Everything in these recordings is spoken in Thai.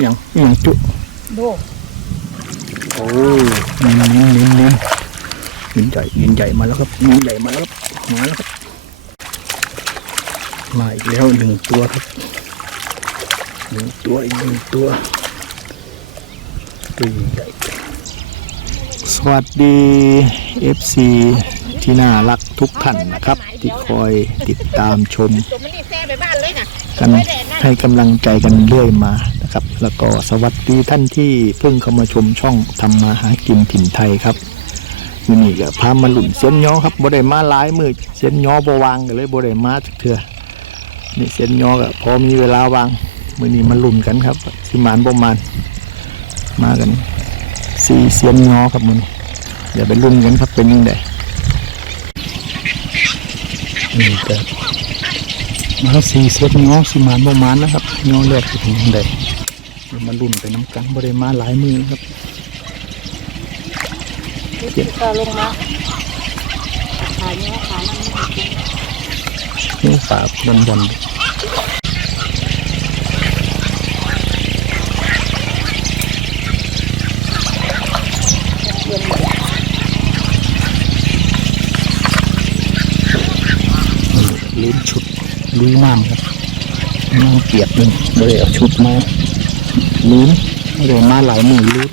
อย่างอย่างจุดูโอ้ยเน้นเน้นเน้นเน้นยินใหญ่ยินใหญ่มาแล้วครับยินใหญ่มาแล้วครับมาแล้วครับมาอีกแล้วหนึ่งตัวครับหนึ่งตัวอีกหนึ่งตัวตัวใหญ่สวัสดี FC ที่น่ารักทุกท่านนะครับ ที่คอยติดตามชมตัวมันนี่แซ่ไปบ้านเลยนะกันให้กำลังใจกันเรื่อยมา นะครับ แล้วก็สวัสดีท่านที่เพิ่งเข้ามาชมช่องทำมาหากินถิ่นไทยครับมื้อนี่ก็พามาหลุ่นเส้นย้อครับบ่ได้มาหลายมือเส้นย้อบวางกันเลยบ่ได้มาเทื่อนี่เส้นย้อก็พอมีเวลาวางมือนี้มาหลุ่นกันครับสิมานบ่มานมากันสี่เส้นย้อครับมือนี้เดี๋ยวไปลุ้นกันครับเป็นยังไงนี่ก็มาแล้วสี่เซตง้อสิมานประมาณนะครับง้อแรกจะถึงยังไง เดี๋ยวมาลุ่นไปน้ำกันบริมาหลายมือครับนี่ก็ลงมาขาเนี้ยขามันนี่ฝาบนบนลุ้นชุดลุยน้ำครับน้ำเปียกเลยเลยเอาชุดมา ลุ้นไม่ได้มาหลายหมือลุ้น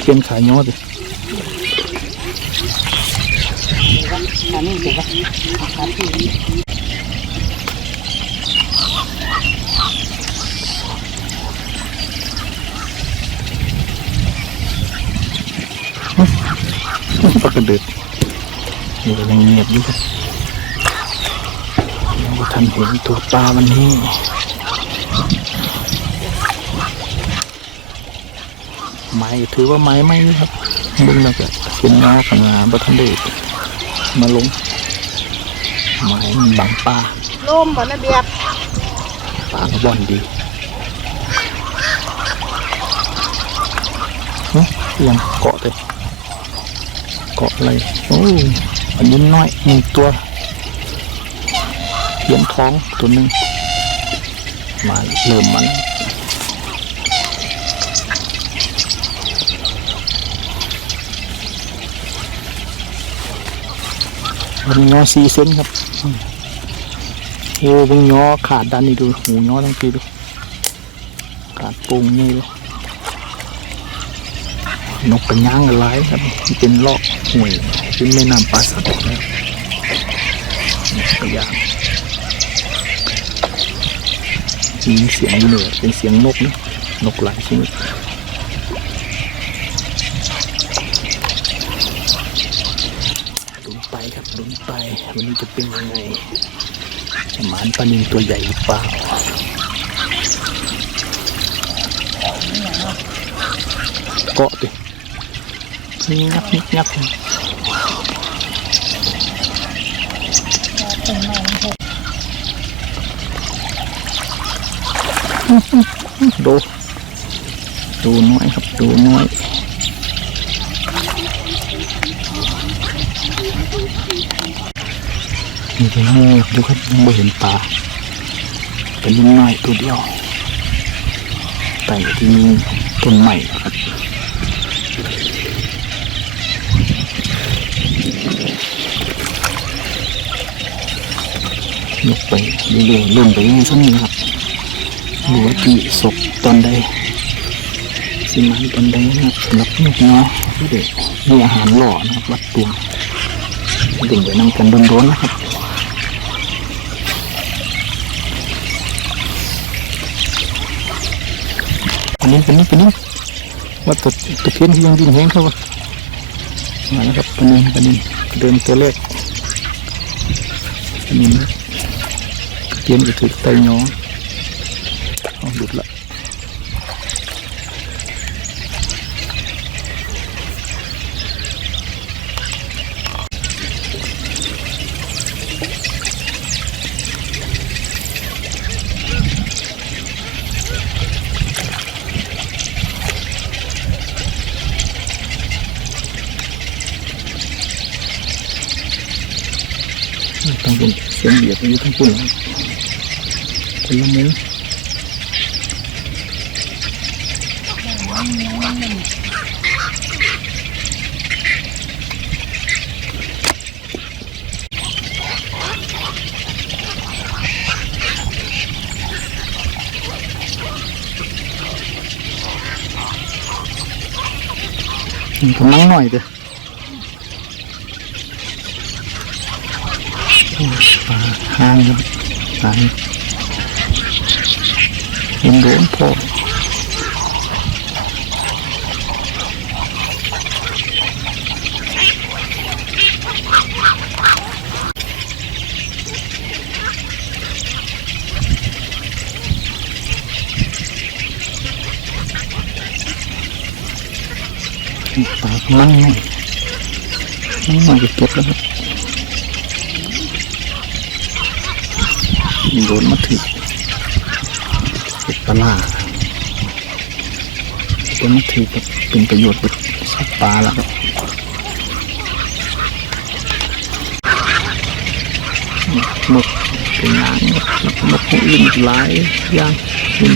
เขียนขายยอดเลยขานี่เดี๋ยวว่าขาที่ปกระเดิดนี่ก็ยังเงียบอยู่ครับ ยังไม่ทันเห็นตัวปลาวันนี้ไม้ถือว่าไม้ไม่ครับบึงแล้วก็เป็นงาขนาดบัทันเดชมาลงไม้มันบังปลาลมบ่นะเบียบปลาก็บ่อนดีเฮ้ยยังเกาะเลยเกาะอะไรโอ้ยอันนี้น้อยหนึ่งตัว เหรียญทองตัวหนึ่งมาเริ่มมันมันงอซีเซนครับโอ้บงยอขาดดันนี่ดูหูยอทั้งทีดูขาดปุงนี่เลยนกกระย่างอะไรครับที่เป็นลอกห่วยเป็นแม่น้ำปลาสัตว์นะครับนกกระย่าง มีเสียงอยู่เลยเป็นเสียงนกนะนกหลายชนิดลุ้นไปครับลุ้นไปวันนี้จะเป็นยังไงหมานปลานินตัวใหญ่หรือเปล่าเกาะดินี่งับนิกงับ ดูดูน้อยครับดูน้อยนี่เป็นงูดูครับยังไม่เห็นปลาเป็นลูกน้อยตัวเดียวไต่ที่มีต้นใหม่ครับยกไปเรื่อยๆลุ่นไปเรื่อยๆสักนิดครับ ดูว่าที่ศกตอนใดสิมันตอนใดนะครับสำหรับนกเนาะเด็กมีอาหารหล่อนะครับวัดตัวดึงไปนำกันโดนๆนะครับอันนี้เป็นนี้เป็นนี้ว่าตัวตัวเพี้ยนที่ยังดินแห้งเขาวะมาแล้วครับปนินปนินเดินตัวแรกปนินนะเพี้ยนก็ถือไตหยอ เอาหลุดละต้องเป็ มั้งปุ่นแล้วคนละมุมนี่กำลังหน่อยเด้อโอ้ยปลาห้างครับห่างเห็นโดนพอปลากำลังหน่อยกำลังหน่อยจะเก็บแล้วครับโดนมาถึงเก็บ ปลาร้าโดนถือเป็นประโยชน์กับสัตว์ปลาแล้วครับนกเป็นงานครับนกของอื่นหลายอย่างนี่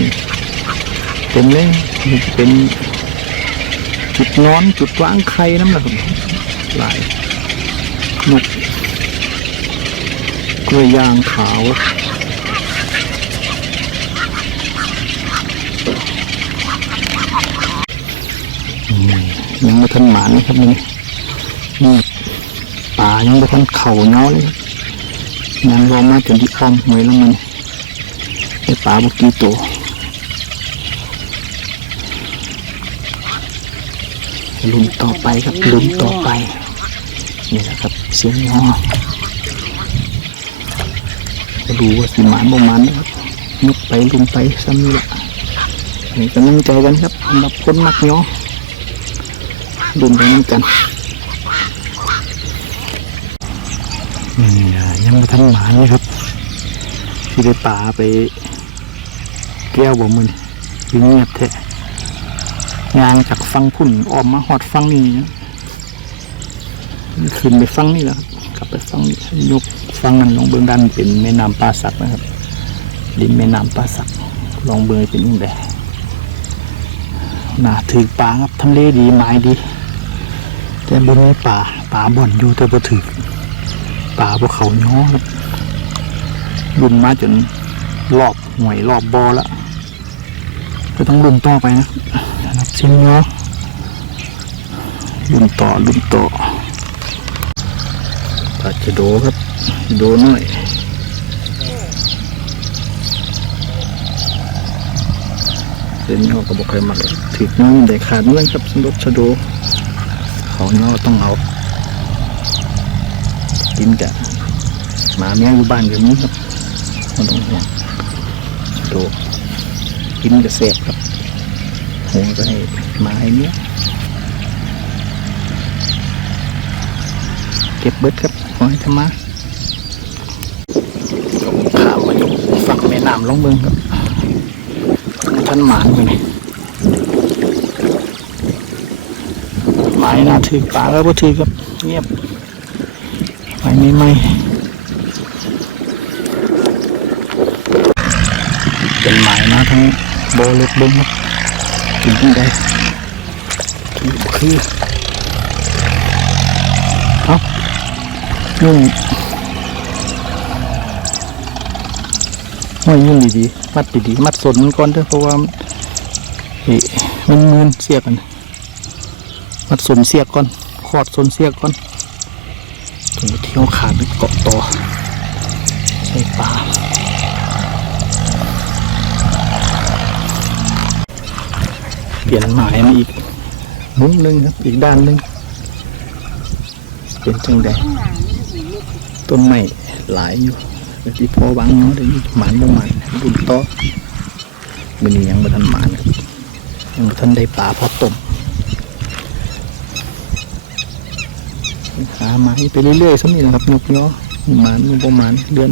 เต็มเลยนี่เป็นจุดนอนจุดวางไข่น้ำหนักหลายนกกล้วยยางขาวอืม ยังไม่ทันหมานนะครับนี่นี่ป่ายังไม่ทันเข่าเนาเลยครับยังรอมาจนที่อ้อมหวยแล้วมันไอ้ป่าบุกีโตวลุ้นต่อไปครับลุ้นต่อไปนี่แหละครับเสียงงอจะดูว่าสิหมานบ่หมานนะครับนุกไปลุ้นไปซ้ำนี่แหละนี่กำลังใจกันครับสำหรับคนมักยอ ลุ้นไปเหมือนกันนี่ยังม่ทันหมานเลยครับที่ได้ป่าไปแก้วบ่มือนเงียบแท้ยางจากฟังพุ่นออมมาหอดฟังนี่นะขึ้นไปฟังนี่แหละครับกลับไปฟังนี่ยกฟังนั้นลงเบื้องด้านเป็นแม่น้ำป่าสักนะครับ ดินแม่น้ำป่าสัก ลองเบื้องเป็นยังไงน่าถือป่าครับทำเลดีไม้ดี แต่บนนี้ป่าป่าบ่อนอยู่แต่บ่ถือป่าบ่เขาย้อรุนมาจนรอบหวยรอบบอล้วก็ต้องรุนต่อไปนะนะครับชิ้นเนาะลุนต่อลุนต่อปลาจะโดครับโดหน่อยเส้นเขาก็บอกใครมาถือน้ำได้ขาดเมื่อนครับสำหรับชะโด เขาเนาะต้องเอากินกะหมาแมวอยู่บ้านอยู่นี้ครับไม่ต้องห่วงชะโดกินกะเสบครับหัวก็ให้ไม้เนี้ยเก็บเบิดครับขอให้ธรรมะขามมาอยู่ฝั่งแม่น้ำลงเมืองครับท่านหมานไปนี่ ไม้น่าถือปลาแล้วก็ถือครับเงียบไปไม่ไม่เป็นไม้นะทั้งโบเล็กเบิ้งครับกินยังไงกินบ่คือเอายุ่งห้อยยุ่งดีๆมัดดีๆมัดสนมันก่อนเถอะเพราะว่ามันเฮ้ยมันเงินเสียกัน มัดสนเสียกก่อนขอดสนเสียกก่อนถึงเที่ยวขาดไปเกาะต่อใส่ปลาเปลี่ยนหมายมาอีกมุมหนึ่งครับ อีกด้านหนึ่งเป็นจังใดต้นไม้หลายอยู่ที่พอวางเนาะได้อยู่หมานบ่หมานดุนต่อมันยังบ่ทันหมานครับยังบ่ทันได้ปลาพอต้ม หาไม้ไปเรื่อยๆสักนี่แหละครับนกย้อหมานบ่หมานเดือน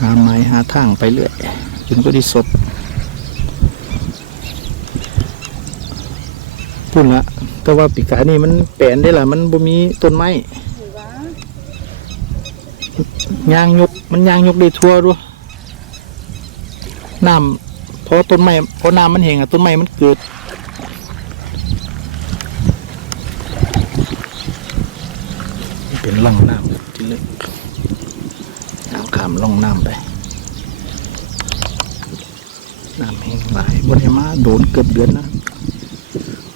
หาไม้หาทางไปเรื่อยจนก็ไดีสดพูดละแต่ว่าปีกายนี่มันแปลนได้ละมันบ่มีต้นไม้ยางยกมันยางยกได้ทั่วด้วยน้ำเพราะต้นไม้เพราะน้ำมันแห้งอะต้นไม้มันเกิด เป็นร่องน้ำที่ลึกน้ำขามร่องน้ำไปน้ำแห้งหลายบริมาโดนเกือบเดือนนะ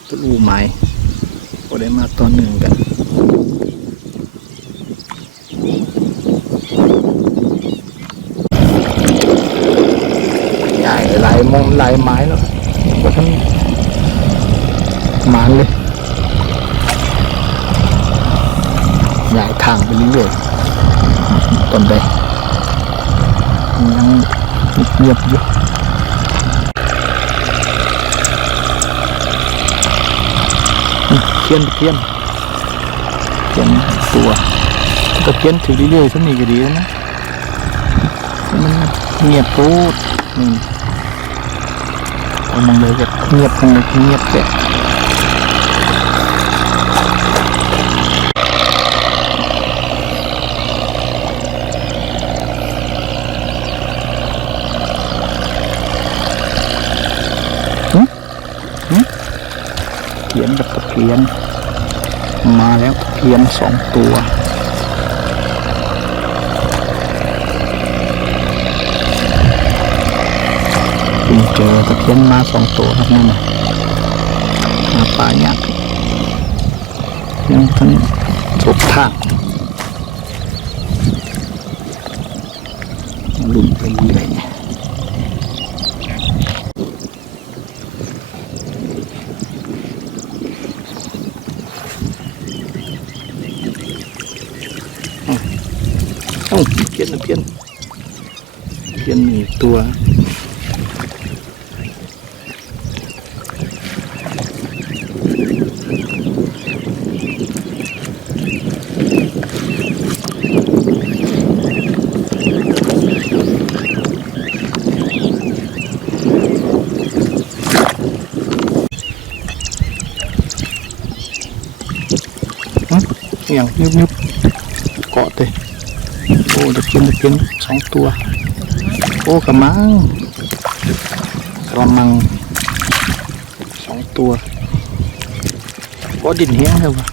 ตะลูไม้บริมาตอนหนึ่งกันใหญ่หลายมองหลายไม้แล้วก็ทั้งหมานเลย ใหญ่ทางไปเรื่อยๆต้นใดยังเงียบๆอยู่อืมเพี้ยนเพี้ยนเพี้ยนตัวก็เพี้ยนถึงเรื่อยๆสักนี้ก็ดีแล้วนะมันเงียบปูดอืมเอามันเลยแบบเงียบมันเลยเงียบแกะหึหึเขียนแบบตะเพียน มาแล้วเพียนสองตัวเจอตะเพียนมาสองตัวครับนั่นนะมาป่ายักษ์ยังทั้งศพทางลุ่นไปเรื่อยเอ้าเอ้าเพี้ยนตะเพียนเพี้ยนหนึ่งตัว เอย่างยุบยุบเกาะเตะโอ้ดะเพียนตะเพียนสองตัว โอ้กระมังกระมังสองตัวก็ดินแห้งเลยวะ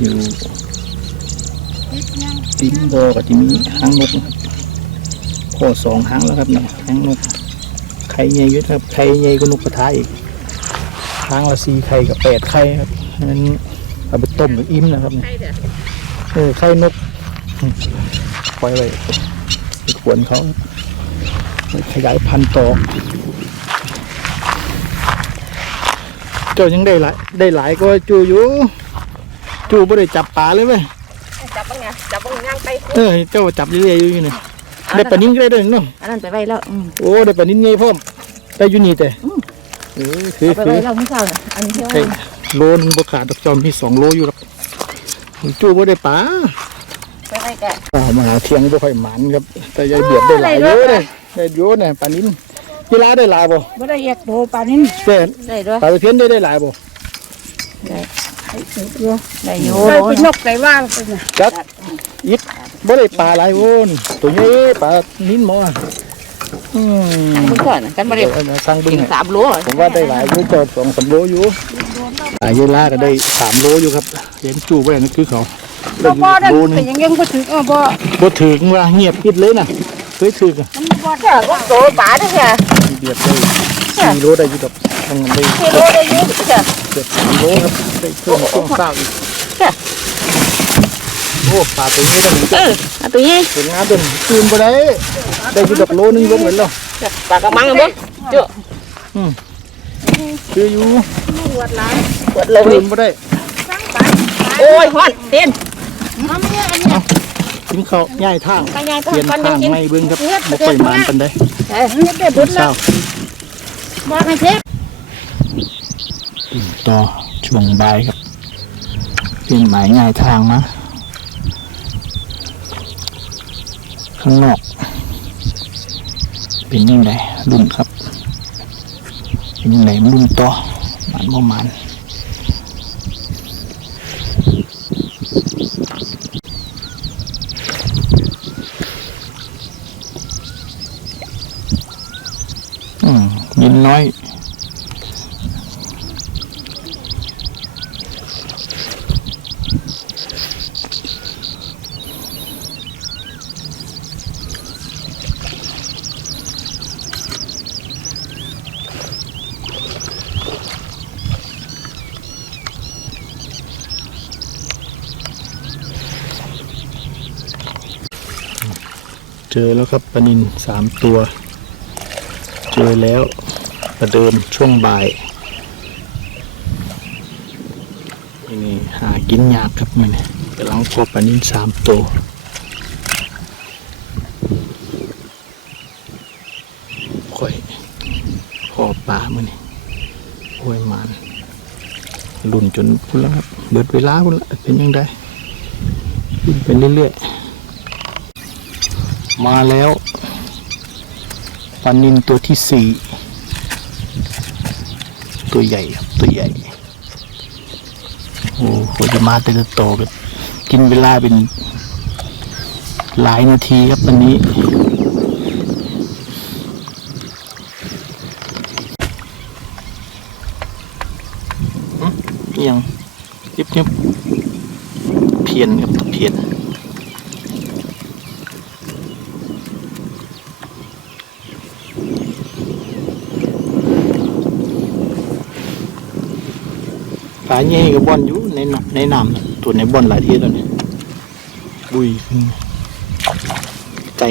อยู่ติ้ งโบกับที่มีหางนกนะครับพอสองหางแล้วครับเนี่ยหางนกไข่ใหญ่เยอะครับไข่ใหญ่กว่านกกระทาอีกหางละสี่ไข่กับแปดไข่ครับนั้นเอาไปต้มกับอิ่มนะครับเนี่ยใช่เด้อเออไข่นกปล่อยไว้ไปขวนเขาไปขยายพันธุ์ต่อเจ้ายังได้หลายได้หลายก็จูอยู่จูไม่ได้จับปลาเลยเว้ย จับบ้างไงจับบ้างย่างไปเออเจ้าจับเรื่อยๆอยู่นี่ได้ปลานิ่งก็ได้ด้วยเนาะอันนั้นไปไว้แล้วอืมโอ้ได้ปลานิ่งไงพ่อมได้อยู่นี่แต่อืมเออคือเอาไปคือไว้แล้วไม่เศร้าน่ะอันนี้เท่าไหไอ้ร่โลนึงบขาดดอกจอมมีสองโลอยู่หรอกจูไม่ได้ปลาไปไว้แกป่ามาหาเทียงบ่ค่อยหมันครับ แต่ยายเบียดได้หลายเยอะเลยได้เยอะเนี่ยปลานิ่นยีราได้หลายบ่บ่ได้แยกโตปลานิ่เพื่อนได้ด้วยปลาตะเพียนได้ได้หลายบ่ได้ได้อยู่เคยเป็นนกไก่ว่างเป็นน่ะจัก อิดบ่ได้ปลาหลายโวนตัวใหญ่ปลานิ่นหมออืมมึงก่อนน่ะกันบ่ได้เดี๋ยวเอามาสั่งเบิ่งกินให้สามโลผมว่าได้หลายอยู่เจอสองสามโลอยู่ปลาเยล่าก็ได้สามโลอยู่ครับเห็นจูบ่ได้นั่นคือเขาได้บ่อยู่บ่นั่นโลนึแต่งยังยังบ่ถึงเออบ่บ่ถึงว่าเงียบปิดเลยน่ะเคยถึกอะมันบ่จ้ะก็โตปลาได้ค่ะเบียดได้สี่โลได้อยู่กับทางนั้นได้กิโลได้อยู่จ้ะเกือบสี่โลครับได้เครื่องช่วงเศร้าอีกจ้ะ โอ้ปลาตัวนี้ได้เหมือนเอกันอเอาตัวนี้สวยงามเป็นคืนบ่ได้ได้อยู่กับโลนึงลงเหมือนแล้วจ้ะปลากระมังบ่เจ้าคืออยู่ปวดเลยคืนบ่ได้โอ้ยฮอดเต้นถึงเขาย้ายทางไปยายเปลี่ยนทางไม่เบิ่งครับบ่ค่อยมานปานใดเอ้ยเฮ็ดได้บุญเศแล้ร้าวบอกให้เช็คต่อช่วงบ่ายครับเปลี่ยนหมายง่ายทางมา ข้างนอก เป็นยังไงรุ่นครับ เป็นยังไงรุ่นต่อมันประมาณอืมยินน้อย เจอแล้วครับปลานินสามตัว เจอแล้วประเดิมช่วงบ่ายนี่หากินยากครับมันกำลังพบปลานินสามตัวค่อยพอปลามันนี่โอ้ยมันลุ่นจนพุ่นแล้วครับเบิดเวลาพุ่นละเป็นยังไงลุ่นไปเรื่อยๆ มาแล้วปลานินตัวที่สี่ตัวใหญ่ครับตัวใหญ่ โอ้โหจะมาแต่ละโตวกันกินเวลาเป็นหลายนาทีครับวันนี้ยังยิบยิบเพียนครับเพียน ปลาใหญ่กับบอนอยู่ในน้ำในน้ำน่ะตัวในบอนหลายที่แล้วเนี่ยบุยขึ้นไก่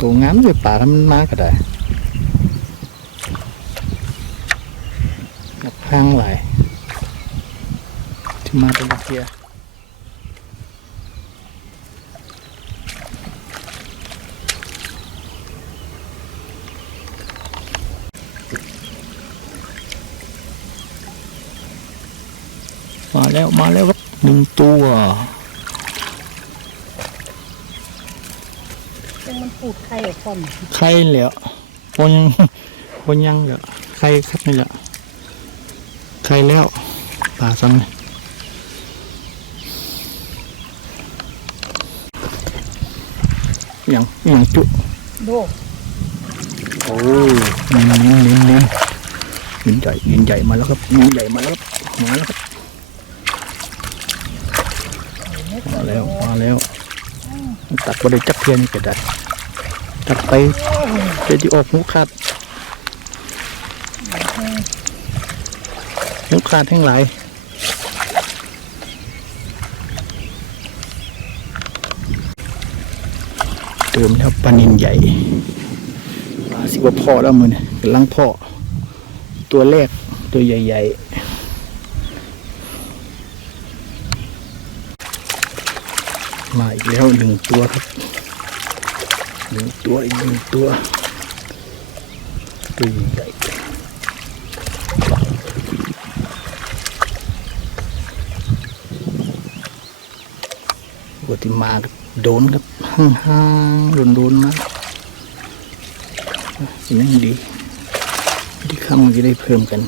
ตัวงามเลยป่าทำมันมากก็ได้นักพางหลายที่มาเป็นเทียมา แล้วมาแล้วครับหนึ่งตัวจังมันพูดใครกับคนไข่เหลียวโอยังโอยังเหลียวไข่ครับนี่แหละไข่แล้วปลาซังเลยยังยังจุดูโอ้เน้นเน้นเน้นเน้นเน้นใหญ่เน้นใหญ่มาแล้วครับเน้นใหญ่มาแล้วครับมาแล้วครับ มาแล้วมาแล้ว ตัดบริจักเพียนกระดาษตัดไปเดี๋ยที่ออกหูขาดหูขาดทั้งหลายเติมแล้วปลานินใหญ่ปลาสิว่าพ่อแล้วมือนี่กำลังพ่อตัวแรกตัวใหญ่ ๆ มาอีกแล้วหนึ่งตัวครับหนึ่งตัวอีกหนึ่งตัวตัวใหญ่ปกติมาโดนครับห่างๆโดนๆมายังดีที่ข้างมันจะได้เพิ่มกัน